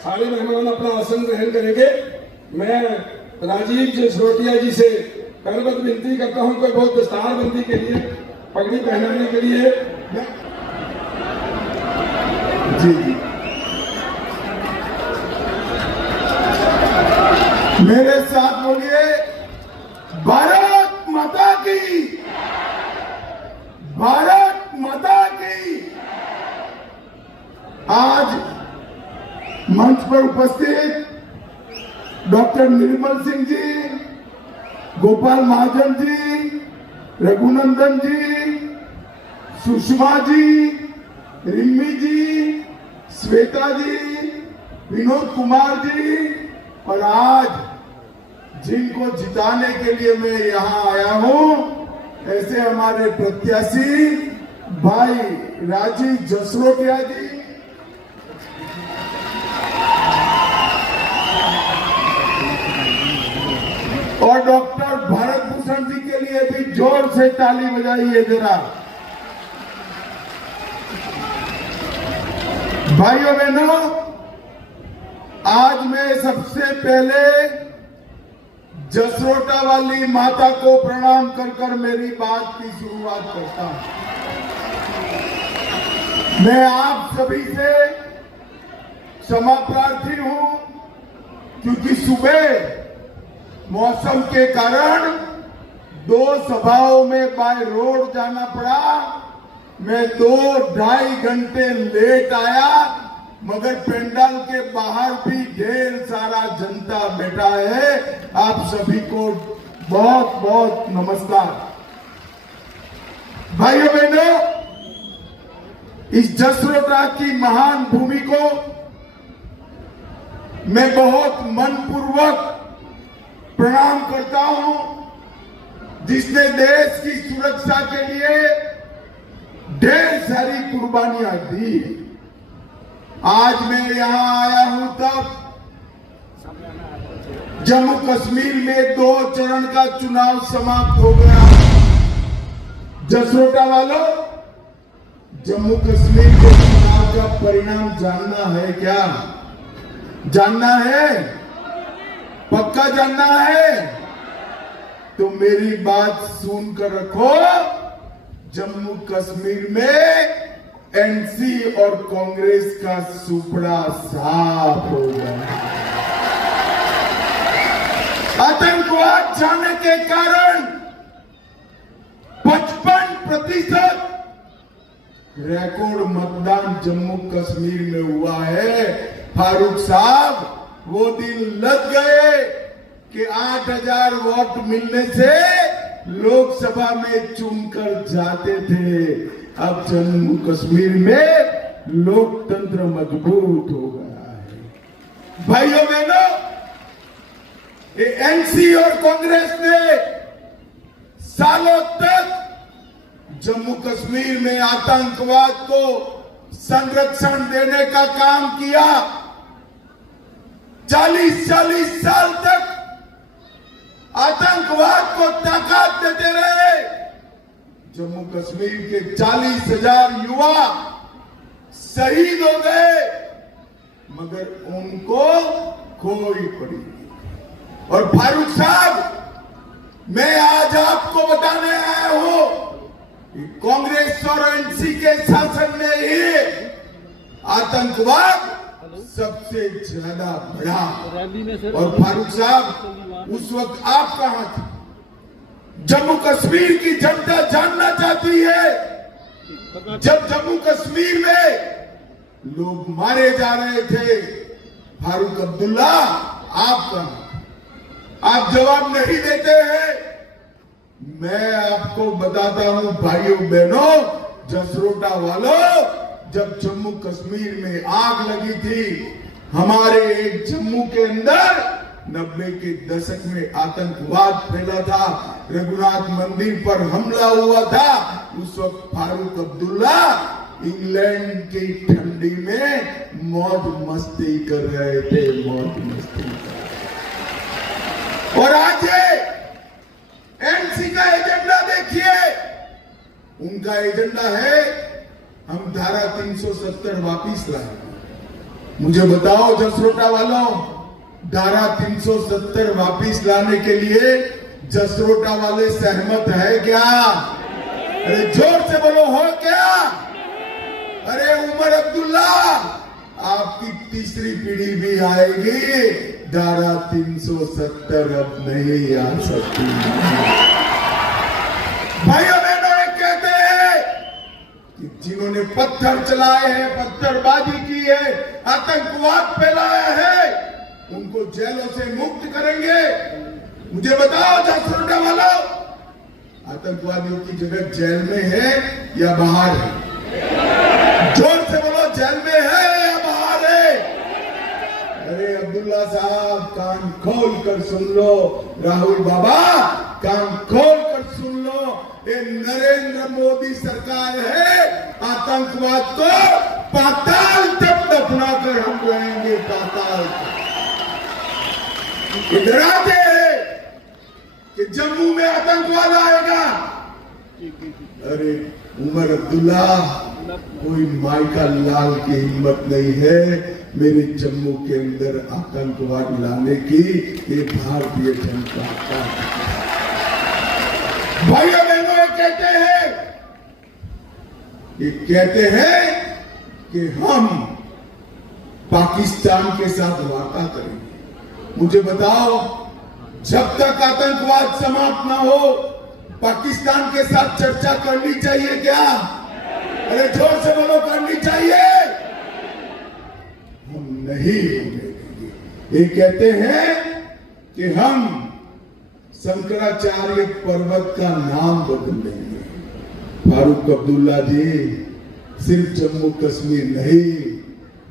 सारे मेहमान अपना आसन ग्रहण करेंगे। मैं राजीव जसरोटिया जी से करबद्ध विनती करता हूं, कोई बहुत दस्तार बंदी के लिए, पगड़ी पहनाने के लिए। जी जी, मेरे साथ बोलिए, भारत माता की, भारत माता की। आज मंच पर उपस्थित डॉक्टर निर्मल सिंह जी, गोपाल महाजन जी, रघुनंदन जी, सुषमा जी, रिम्मी जी, श्वेता जी, विनोद कुमार जी, और आज जिनको जिताने के लिए मैं यहाँ आया हूँ, ऐसे हमारे प्रत्याशी भाई राजीव जसरोटिया जी, और डॉक्टर भारत भूषण जी के लिए भी जोर से ताली बजाइए जरा। भाइयों बहनों, आज मैं सबसे पहले जसरोटा वाली माता को प्रणाम कर कर मेरी बात की शुरुआत करता हूं। मैं आप सभी से क्षमा प्रार्थी हूं, क्योंकि सुबह मौसम के कारण 2 सभाओं में बाय रोड जाना पड़ा। मैं 2-2.5 घंटे लेट आया, मगर पंडाल के बाहर भी ढेर सारा जनता बैठा है। आप सभी को बहुत बहुत नमस्कार। भाइयों बहनों, इस जसरोटा की महान भूमि को मैं बहुत मनपूर्वक प्रणाम करता हूं, जिसने देश की सुरक्षा के लिए ढेर सारी कुर्बानियां दी। आज मैं यहां आया हूं तब जम्मू कश्मीर में 2 चरण का चुनाव समाप्त हो गया। जसरोटा वालों, जम्मू कश्मीर के चुनाव का परिणाम जानना है क्या? जानना है? पक्का जानना है? तो मेरी बात सुनकर रखो। जम्मू कश्मीर में एनसी और कांग्रेस का सुपड़ा साफ हो गया। आतंकवाद जाने के कारण 55% रिकॉर्ड मतदान जम्मू कश्मीर में हुआ है। फारूक साहब, वो दिन लग गए कि 8000 वोट मिलने से लोकसभा में चुनकर जाते थे। अब जम्मू कश्मीर में लोकतंत्र मजबूत हो गया है। भाइयों बहनों, ये एनसी और कांग्रेस ने सालों तक जम्मू कश्मीर में आतंकवाद को संरक्षण देने का काम किया। 40-40 साल तक आतंकवाद को ताकत देते रहे। जम्मू कश्मीर के 40,000 युवा शहीद हो गए, मगर उनको खोई पड़ी। और फारूक साहब, मैं आज आपको बताने आया हूं कि कांग्रेस और एनसी के शासन में ही आतंकवाद सबसे ज्यादा बढ़ा। और फारूक साहब, उस वक्त आप कहां थे? जम्मू कश्मीर की जनता जानना चाहती है, जब जम्मू कश्मीर में लोग मारे जा रहे थे, फारूक अब्दुल्ला आप कहां? आप जवाब नहीं देते हैं। मैं आपको बताता हूं भाइयों बहनों, जसरोटा वालों, जब जम्मू कश्मीर में आग लगी थी, हमारे एक जम्मू के अंदर 90 के दशक में आतंकवाद फैला था, रघुनाथ मंदिर पर हमला हुआ था। उस वक्त फारूक अब्दुल्ला इंग्लैंड की ठंडी में मौज मस्ती कर रहे थे, मौज मस्ती। और आज एनसी का एजेंडा देखिए, उनका एजेंडा है हम धारा 370 वापिस लाएंगे। मुझे बताओ जसरोटा वालों, धारा 370 वापिस लाने के लिए जसरोटा वाले सहमत है क्या? अरे जोर से बोलो, हो क्या? अरे उमर अब्दुल्ला, आपकी तीसरी पीढ़ी भी आएगी, धारा 370 अब नहीं आ सकती। भाइयों बहनों, कहते हैं कि जिन्होंने पत्थर चलाए हैं, पत्थरबाजी की है, आतंकवाद फैलाया है, उनको जेलों से मुक्त करेंगे। मुझे बताओ जसरोटा वालों, आतंकवादियों की जगह जेल में है या बाहर है? जोर से बोलो, जेल में है या बाहर है? अरे अब्दुल्ला साहब, कान खोल कर सुन लो। राहुल बाबा, कान खोल कर सुन लो। ये नरेंद्र मोदी सरकार है, आतंकवाद को पाताल तक दफना कर हम रहेंगे, पाताल तक। डराते हैं कि जम्मू में आतंकवाद आएगा। अरे उमर अब्दुल्ला, कोई माई का लाल की हिम्मत नहीं है मेरे जम्मू के अंदर आतंकवाद लाने की। ये भारतीय जनता पार्टी। भाइयों बहनों, ये कहते हैं कि हम पाकिस्तान के साथ वार्ता करेंगे। मुझे बताओ, जब तक आतंकवाद समाप्त ना हो, पाकिस्तान के साथ चर्चा करनी चाहिए क्या? अरे जोर से बोलो, करनी चाहिए। हम नहीं होने देंगे। ये कहते हैं कि हम शंकराचार्य पर्वत का नाम बदल देंगे। फारूक अब्दुल्ला जी, सिर्फ जम्मू कश्मीर नहीं,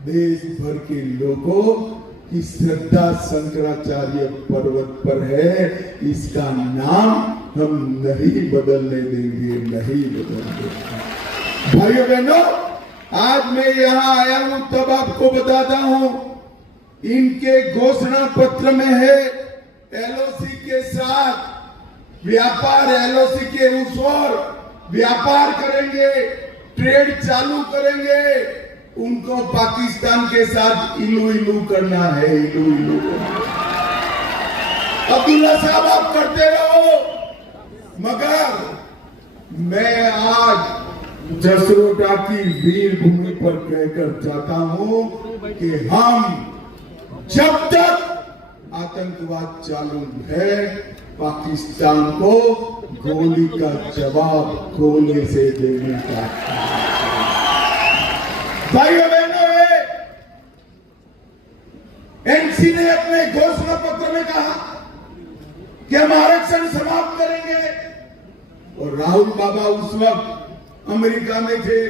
देश भर के लोगों की श्रद्धा शंकराचार्य पर्वत पर है। इसका नाम हम नहीं बदलने देंगे, नहीं बदलने देंगे। भाइयों बहनों, आज मैं यहाँ आया हूं तब आपको बताता हूं, इनके घोषणा पत्र में है एलओसी के साथ व्यापार, एलओसी के अनुसार व्यापार करेंगे, ट्रेड चालू करेंगे। उनको पाकिस्तान के साथ इलू इलू करना है, इलू इलू करना। अब्दुल्ला साहब, आप करते रहो, मगर मैं आज जसरोटा की वीर भूमि पर कहकर जाता हूं कि हम जब तक आतंकवाद चालू है, पाकिस्तान को गोली का जवाब गोली से देने का। भाइयों बहनों, एनसी ने अपने घोषणा पत्र में कहा कि हम आरक्षण समाप्त करेंगे, और राहुल बाबा उस वक्त अमेरिका में थे।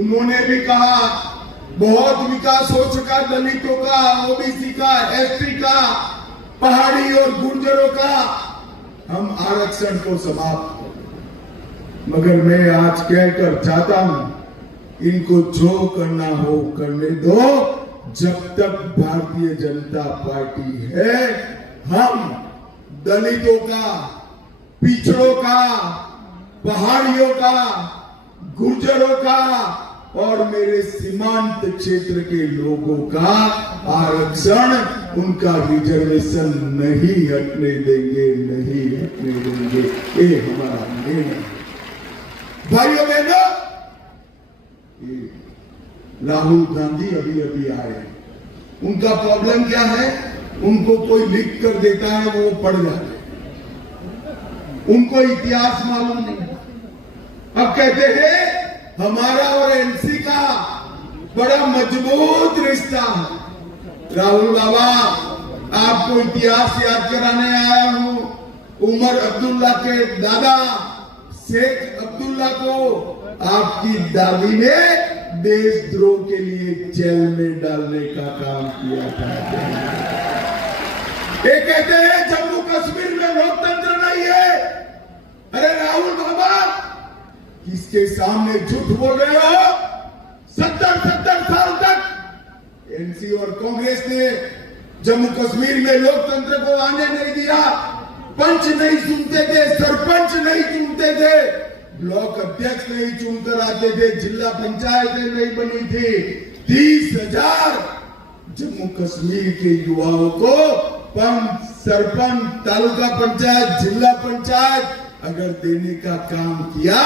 उन्होंने भी कहा बहुत विकास हो चुका दलितों का, ओबीसी का, एसटी का, पहाड़ी और गुर्जरों का, हम आरक्षण को समाप्त करें। मगर मैं आज कहकर जाता हूं, इनको जो करना हो करने दो। जब तक भारतीय जनता पार्टी है, हम दलितों का, पिछड़ों का, पहाड़ियों का, गुर्जरों का और मेरे सीमांत क्षेत्र के लोगों का आरक्षण, उनका रिजर्वेशन नहीं हटने देंगे, नहीं हटने देंगे। ये हमारा निर्णय है। भाइयों बहनों, राहुल गांधी अभी अभी आए, उनका प्रॉब्लम क्या है? उनको कोई लिख कर देता है, वो पढ़ जाते, उनको इतिहास मालूम नहीं। अब कहते हैं हमारा और एनसी का बड़ा मजबूत रिश्ता है। राहुल बाबा, आपको इतिहास याद कराने आया हूं। उमर अब्दुल्ला के दादा शेख अब्दुल्ला को आपकी दादी ने देशद्रोह के लिए जेल में डालने का काम किया था। ये कहते हैं जम्मू कश्मीर में लोकतंत्र नहीं है। अरे राहुल बाबा, किसके सामने झूठ बोल रहे हो? 70 साल तक एनसी और कांग्रेस ने जम्मू कश्मीर में लोकतंत्र को आने नहीं दिया। पंच नहीं चुनते थे, सरपंच नहीं चुनते थे, ब्लॉक अध्यक्ष नहीं चुनकर आते थे, जिला पंचायतें नहीं बनी थी। 30,000 जम्मू कश्मीर के युवाओं को पंच, सरपंच, तालुका पंचायत, जिला पंचायत अगर देने का काम किया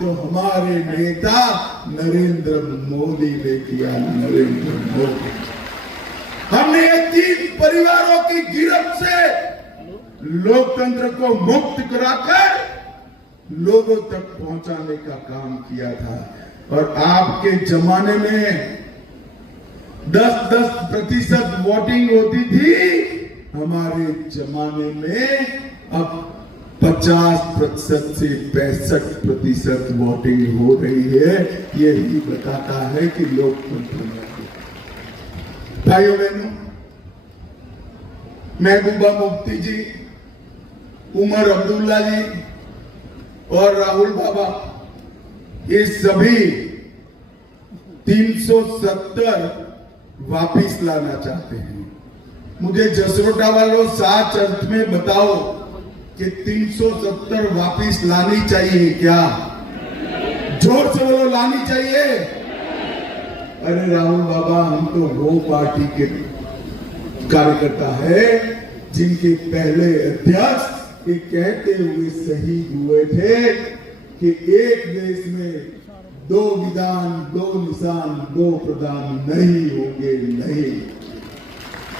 तो हमारे नेता नरेंद्र मोदी ने किया। नरेंद्र मोदी, हमने ये 3 परिवारों की गिरफ्त से लोकतंत्र को मुक्त कराकर लोगों तक पहुंचाने का काम किया था। और आपके जमाने में 10% वोटिंग होती थी, हमारे जमाने में अब 50% से 65% वोटिंग हो रही है। यही बताता है कि लोकतंत्र में। भाइयों बहनों, महबूबा मुफ्ती जी, उमर अब्दुल्ला जी और राहुल बाबा, ये सभी 370 वापिस लाना चाहते हैं। मुझे जसरोटा वालों साच अर्थ में बताओ कि 370 वापिस लानी चाहिए क्या? जोर से बोलो, लानी चाहिए। अरे राहुल बाबा, हम तो वो पार्टी के कार्यकर्ता है जिनके पहले अध्यक्ष ये कहते हुए शहीद हुए थे कि एक देश में 2 विधान, 2 निशान, 2 प्रधान नहीं होंगे, नहीं।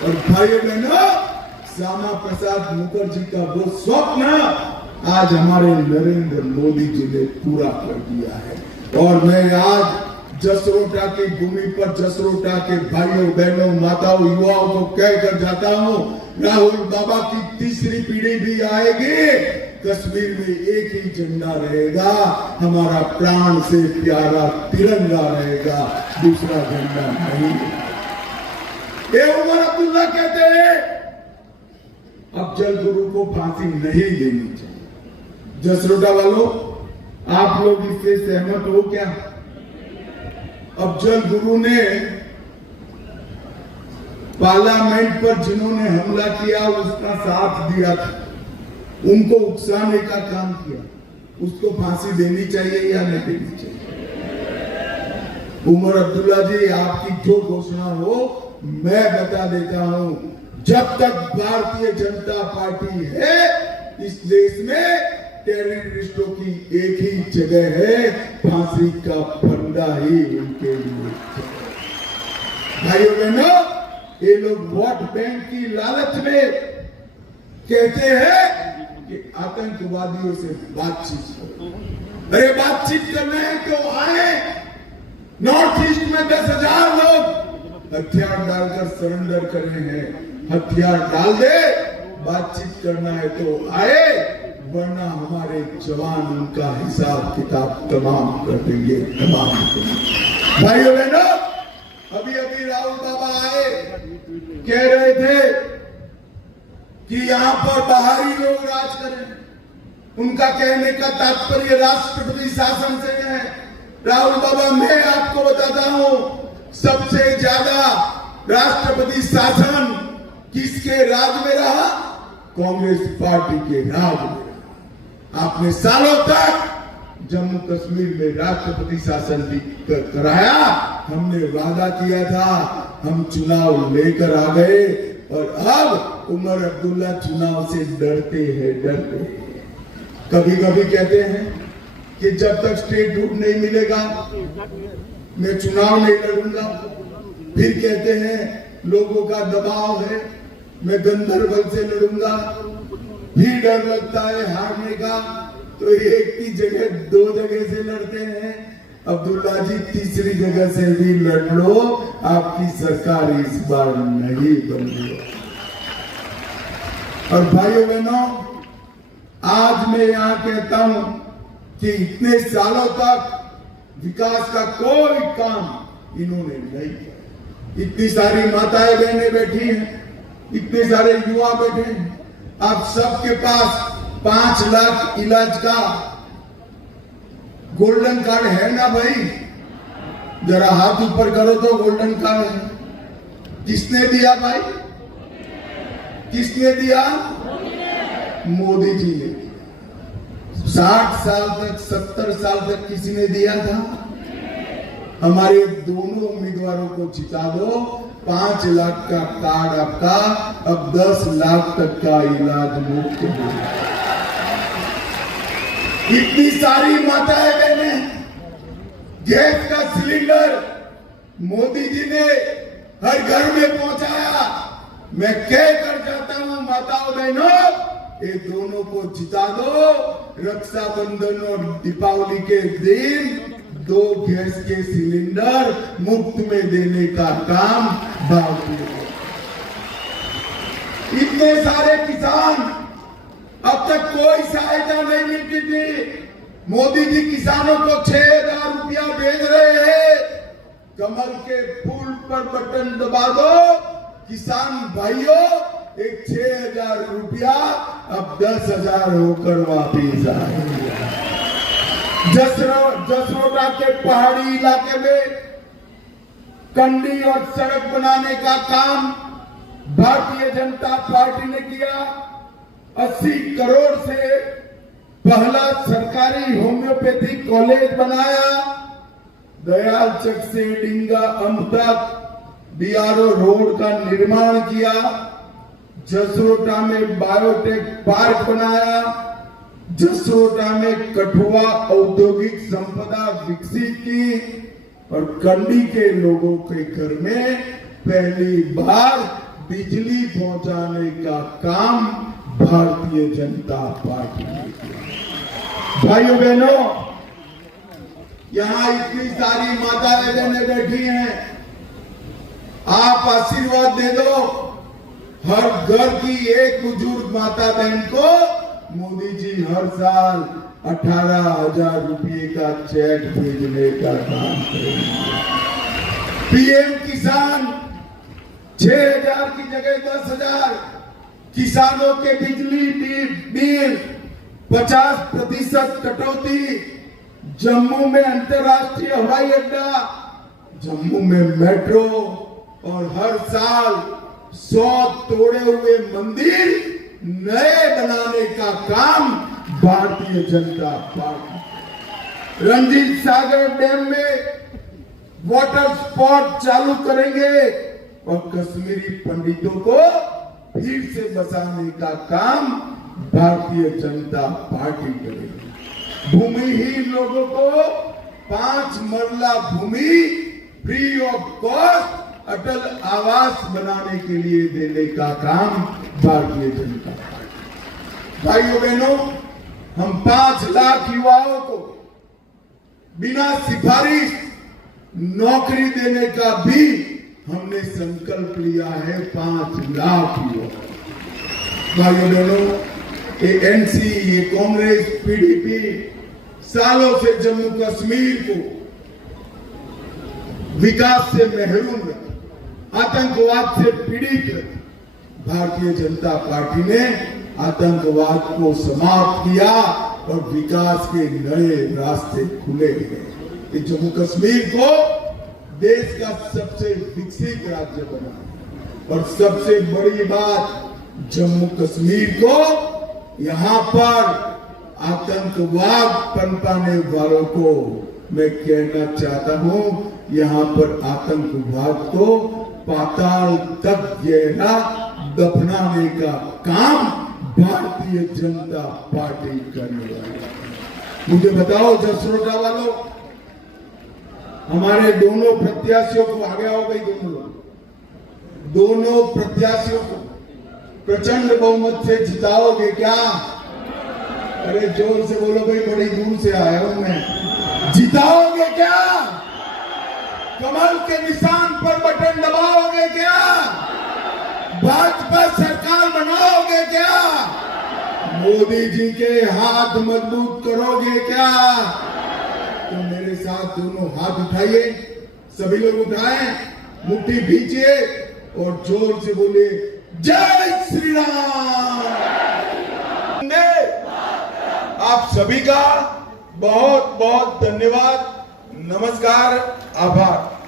और भाइयों बहनों, श्यामा प्रसाद मुखर्जी का वो स्वप्न आज हमारे नरेंद्र मोदी जी ने पूरा कर दिया है। और मैं आज जसरोटा की भूमि पर जसरोटा के भाइयों बहनों, माताओं, युवाओं को कहकर जाता हूं, राहुल बाबा की तीसरी पीढ़ी भी आएगी, कश्मीर में एक ही झंडा रहेगा, हमारा प्राण से प्यारा तिरंगा रहेगा, दूसरा झंडा नहीं। ये उमर अब्दुल्ला कहते हैं अफजल गुरु को फांसी नहीं देनी चाहिए। जसरोटा वालों, आप लोग इससे सहमत हो क्या? अफजल गुरु ने पार्लियामेंट पर जिन्होंने हमला किया उसका साथ दिया था, उनको उकसाने का काम किया, उसको फांसी देनी चाहिए या नहीं देनी चाहिए? उमर अब्दुल्ला जी, आपकी जो घोषणा हो मैं बता देता हूं, जब तक भारतीय जनता पार्टी है इस देश में टेररिस्टों की एक ही जगह है, फांसी का फंदा ही उनके लिए। भाइयों बहनों, ये लोग वोट बैंक की लालच में कहते हैं कि आतंकवादियों से बातचीत करो। अरे बातचीत करना है तो आए। नॉर्थ ईस्ट में 10,000 लोग हथियार डालकर सरेंडर कर रहे हैं, हथियार डाल दे, बातचीत करना है तो आए, वरना हमारे जवान उनका हिसाब किताब तमाम कर देंगे, तमाम कर देंगे। भाइयों बहनों, अभी अभी राहुल बाबा आए, कह रहे थे कि यहां पर बाहरी लोग राज करें। उनका कहने का तात्पर्य राष्ट्रपति शासन से है। राहुल बाबा, मैं आपको बताता हूं, सबसे ज्यादा राष्ट्रपति शासन किसके राज में रहा? कांग्रेस पार्टी के राज में रहा। आपने सालों तक जम्मू कश्मीर में राष्ट्रपति शासन भी कराया। हमने वादा किया था, हम चुनाव लेकर आ गए और अब उमर अब्दुल्ला चुनाव से डरते हैं, डरते हैं। कभी कभी कहते हैं कि जब तक स्टेटहुड नहीं मिलेगा मैं चुनाव नहीं लड़ूंगा। फिर कहते हैं लोगों का दबाव है, मैं गंदरबल से लड़ूंगा। भी डर लगता है हारने का, तो एक की जगह 2 जगह से लड़ते हैं। अब्दुल्ला जी, तीसरी जगह से भी लड़ लो, आपकी सरकार इस बार नहीं बन रही। और भाइयों बहनों, आज मैं यहां कहता हूं कि इतने सालों तक विकास का कोई काम इन्होंने नहीं किया। इतनी सारी माताएं बहनें बैठी हैं, इतने सारे युवा बैठे हैं, आप सबके पास 5 लाख इलाज का गोल्डन कार्ड है ना भाई? जरा हाथ ऊपर करो तो गोल्डन कार्ड है। किसने दिया भाई? किसने दिया? मोदी जी ने। 60 साल तक, 70 साल तक किसी ने दिया था? हमारे दोनों उम्मीदवारों को जिता दो, 5 लाख का कार्ड आपका अब 10 लाख तक का इलाज मुफ्त होगा। इतनी सारी माताएं बहनें, गैस का सिलेंडर मोदी जी ने हर घर में पहुंचाया। मैं कह कर जाता हूं माताओं बहनों, ये दोनों को जिता दो। रक्षाबंधन और दीपावली के दिन 2 गैस के सिलेंडर मुफ्त में देने का काम भारतीय। इतने सारे किसान, अब तक कोई सहायता नहीं मिलती थी। मोदी जी किसानों को 6,000 रुपया भेज रहे हैं। कमल के फूल पर बटन दबा दो किसान भाइयों, एक 6,000 रुपया अब 10,000 होकर वापिस आएंगे। जसरोटा के पहाड़ी इलाके में कंडी और सड़क बनाने का काम भारतीय जनता पार्टी ने किया। 80 करोड़ से पहला सरकारी होम्योपैथिक कॉलेज बनाया। दयाल चक से डिंगा अंब तक बीआरओ रोड का निर्माण किया। जसरोटा में बायोटेक पार्क बनाया। जसरोटा में कठुआ औद्योगिक संपदा विकसित की और कंडी के लोगों के घर में पहली बार बिजली पहुंचाने का काम भारतीय जनता पार्टी ने किया। भाइयों बहनों, यहां इतनी सारी माताएं बहनें बैठी हैं, आप आशीर्वाद दे दो। हर घर की एक बुजुर्ग माता बहन को मोदी जी हर साल 18,000 रुपये का चेक भेजने का काम करेंगे। पीएम किसान 6,000 की जगह 10,000, किसानों के बिजली बिल 50% कटौती, जम्मू में अंतर्राष्ट्रीय हवाई अड्डा, जम्मू में मेट्रो और हर साल 100 तोड़े हुए मंदिर नए बनाने का काम भारतीय जनता पार्टी। रंजीत सागर डैम में वाटर स्पोर्ट चालू करेंगे और कश्मीरी पंडितों को फिर से बसाने का काम भारतीय जनता पार्टी करेगी। भूमिहीन लोगों को 5 मरला भूमि फ्री ऑफ कॉस्ट अटल आवास बनाने के लिए देने का काम भारतीय जनता पार्टी। भाइयों बहनों, हम 5 लाख युवाओं को बिना सिफारिश नौकरी देने का भी हमने संकल्प लिया है। 5 लाख युवा। भाइयों बहनों, ये एनसी, ये कांग्रेस, पीडीपी सालों से जम्मू कश्मीर को विकास से महरूम रखा, आतंकवाद से पीड़ित रखा। भारतीय जनता पार्टी ने आतंकवाद को समाप्त किया और विकास के नए रास्ते खुले गए। जम्मू कश्मीर को देश का सबसे विकसित राज्य बना और सबसे बड़ी बात, जम्मू कश्मीर को यहां पर आतंकवाद पनपाने वालों को मैं कहना चाहता हूं, यहां पर आतंकवाद को पाताल तक गहरा दफनाने का काम भारतीय जनता पार्टी करने वाली है। मुझे बताओ जसरोटा वालों, हमारे दोनों प्रत्याशियों को आगे आओ भाई, दोनों प्रत्याशियों को प्रचंड बहुमत से जिताओगे क्या? अरे जोर से बोलो भाई, बड़ी दूर से आया हूं मैं। जिताओगे क्या? कमल के निशान पर बटन दबाओगे क्या? भाजपा सरकार बनाओगे क्या? मोदी जी के हाथ मजबूत करोगे क्या? तो मेरे साथ दोनों हाथ उठाइए, सभी लोग उठाएं, मुट्ठी भींचिए और जोर से बोले जय श्री राम। आप सभी का बहुत बहुत धन्यवाद, नमस्कार, आभार।